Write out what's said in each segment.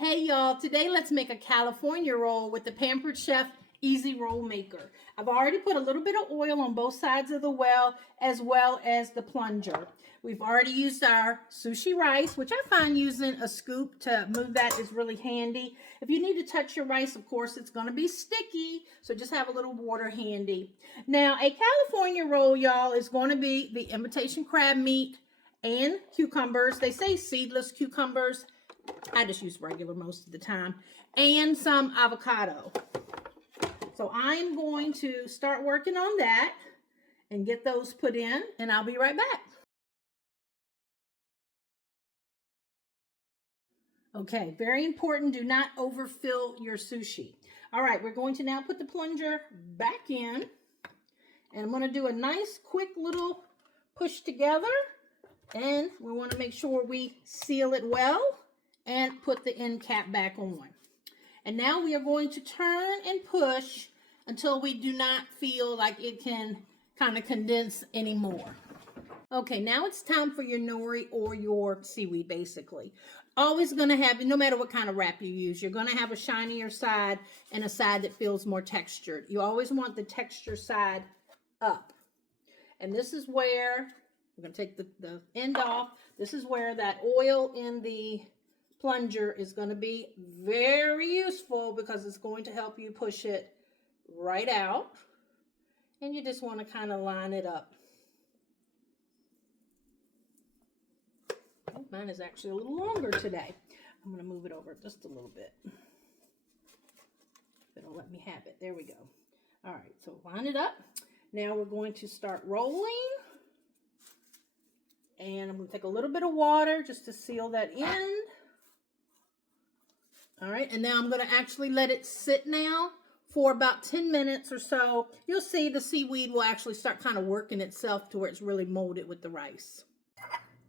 Hey y'all, today let's make a California roll with the Pampered Chef Easy Roll Maker. I've already put a little bit of oil on both sides of the well as the plunger. We've already used our sushi rice, which I find using a scoop to move that is really handy. If you need to touch your rice, of course, it's going to be sticky, so just have a little water handy. Now, a California roll, y'all, is going to be the imitation crab meat and cucumbers. They say seedless cucumbers. I just use regular most of the time, and some avocado. So I'm going to start working on that and get those put in, and I'll be right back. Okay, very important, do not overfill your sushi. All right, we're going to now put the plunger back in, and I'm going to do a nice quick little push together, and we want to make sure we seal it well and put the end cap back on. And now we are going to turn and push until we do not feel like it can kind of condense anymore. Okay, now it's time for your nori or your seaweed, basically. Always going to have, no matter what kind of wrap you use, you're going to have a shinier side and a side that feels more textured. You always want the texture side up. And this is where, we're going to take the end off. This is where that oil in the plunger is going to be very useful because it's going to help you push it right out. And you just want to kind of line it up. Oh, mine is actually a little longer today. I'm going to move it over just a little bit. It'll let me have it. There we go. All right, so line it up. Now we're going to start rolling. And I'm going to take a little bit of water just to seal that end. All right, and now I'm going to actually let it sit now for about 10 minutes or so. You'll see the seaweed will actually start kind of working itself to where it's really molded with the rice.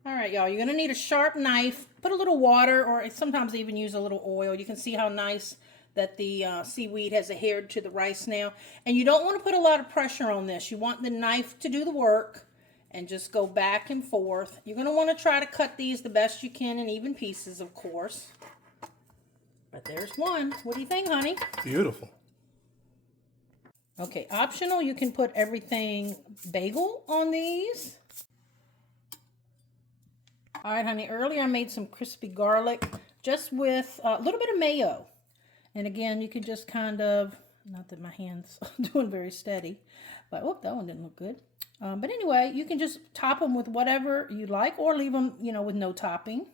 All right, y'all, you're going to need a sharp knife. Put a little water, or sometimes even use a little oil. You can see how nice that the seaweed has adhered to the rice now. And you don't want to put a lot of pressure on this. You want the knife to do the work and just go back and forth. You're going to want to try to cut these the best you can in even pieces, of course. But there's one. What do you think, honey? Beautiful. Okay, optional, you can put everything bagel on these. All right, honey, earlier I made some crispy garlic just with a little bit of mayo. And again, you can just kind of, not that my hand's doing very steady, but whoop, that one didn't look good. But anyway, you can just top them with whatever you like or leave them, with no topping.